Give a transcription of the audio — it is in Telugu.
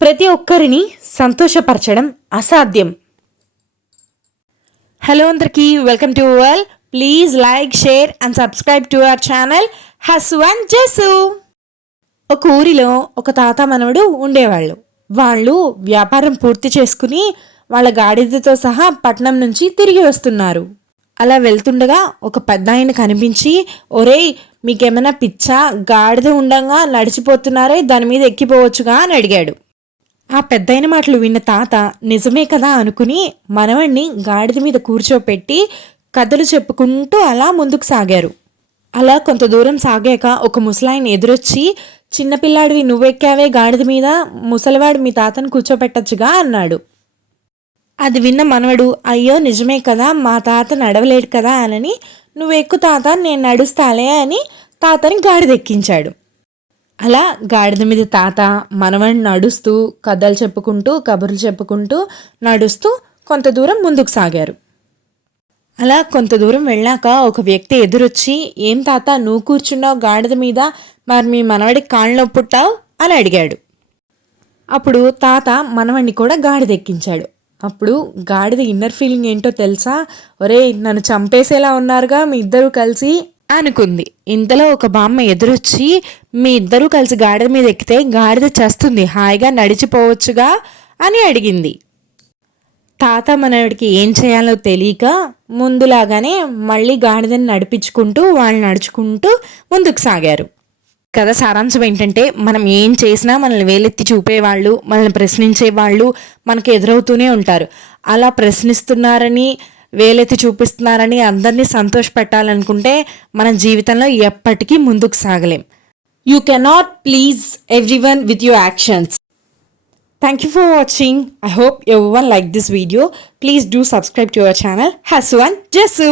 ప్రతి ఒక్కరిని సంతోషపరచడం అసాధ్యం. హలో అందరికీ, welcome to all. Please like, share and subscribe to our channel Hasu and Jasu. ఒక ఊరిలో ఒక తాత మనవడు ఉండేవాళ్ళు. వాళ్ళు వ్యాపారం పూర్తి చేసుకుని వాళ్ళ గాడిదతో సహా పట్నం నుంచి తిరిగి వస్తున్నారు. అలా వెళ్తుండగా ఒక పెద్ద ఆయన కనిపించి, ఒరేయ్ మీకేమైనా పిచ్చా, గాడిద ఉండంగా నడిచిపోతున్నారే, దాని మీద ఎక్కిపోవచ్చుగా అని అడిగాడు. ఆ పెద్దయిన మాటలు విన్న తాత నిజమే కదా అనుకుని మనవణ్ణి గాడిద మీద కూర్చోపెట్టి కథలు చెప్పుకుంటూ అలా ముందుకు సాగారు. అలా కొంత దూరం సాగాక ఒక ముసలాయన ఎదురొచ్చి, చిన్నపిల్లాడివి నువ్వెక్కావే గాడిద మీద, ముసలివాడు మీ తాతను కూర్చోపెట్టచ్చుగా అన్నాడు. అది విన్న మనవడు, అయ్యో నిజమే కదా, మా తాత నడవలేడు కదా అని, నువ్వెక్కు తాత నేను నడుస్తాలే అని తాతని గాడిదెక్కించాడు. అలా గాడిద మీద తాత మనవడిని నడుస్తూ కథలు చెప్పుకుంటూ కబుర్లు చెప్పుకుంటూ నడుస్తూ కొంత దూరం ముందుకు సాగారు. అలా కొంత దూరం వెళ్ళాక ఒక వ్యక్తి ఎదురొచ్చి, ఏం తాత నువ్వు కూర్చున్నావు గాడిద మీద, మరి మీ మనవడికి కాళ్ళు నొప్పుట్టావు అని అడిగాడు. అప్పుడు తాత మనవడిని కూడా గాడిద ఎక్కించాడు. అప్పుడు గాడిద ఇన్నర్ ఫీలింగ్ ఏంటో తెలుసా, ఒరే నన్ను చంపేసేలా ఉన్నారుగా మీ ఇద్దరు కలిసి అనుకుంది. ఇంతలో ఒక బామ్మ ఎదురొచ్చి, మీ ఇద్దరూ కలిసి గాడిద మీద ఎక్కితే గాడిద చస్తుంది, హాయిగా నడిచిపోవచ్చుగా అని అడిగింది. తాత మనవడికి ఏం చేయాలో తెలియక ముందులాగానే మళ్ళీ గాడిదని నడిపించుకుంటూ వాళ్ళు నడుచుకుంటూ ముందుకు సాగారు. కథ సారాంశం ఏంటంటే, మనం ఏం చేసినా మనల్ని వేలెత్తి చూపేవాళ్ళు, మనల్ని ప్రశ్నించేవాళ్ళు మనకు ఎదురవుతూనే ఉంటారు. అలా ప్రశ్నిస్తున్నారని, వేలెత్తి చూపిస్తున్నారని అందరినీ సంతోషపెట్టాలనుకుంటే మన జీవితంలో ఎప్పటికీ ముందుకు సాగలేం. You cannot please everyone with your actions. Thank you for watching. I hope everyone liked this video. Please do subscribe to our channel Hasu and Jasu.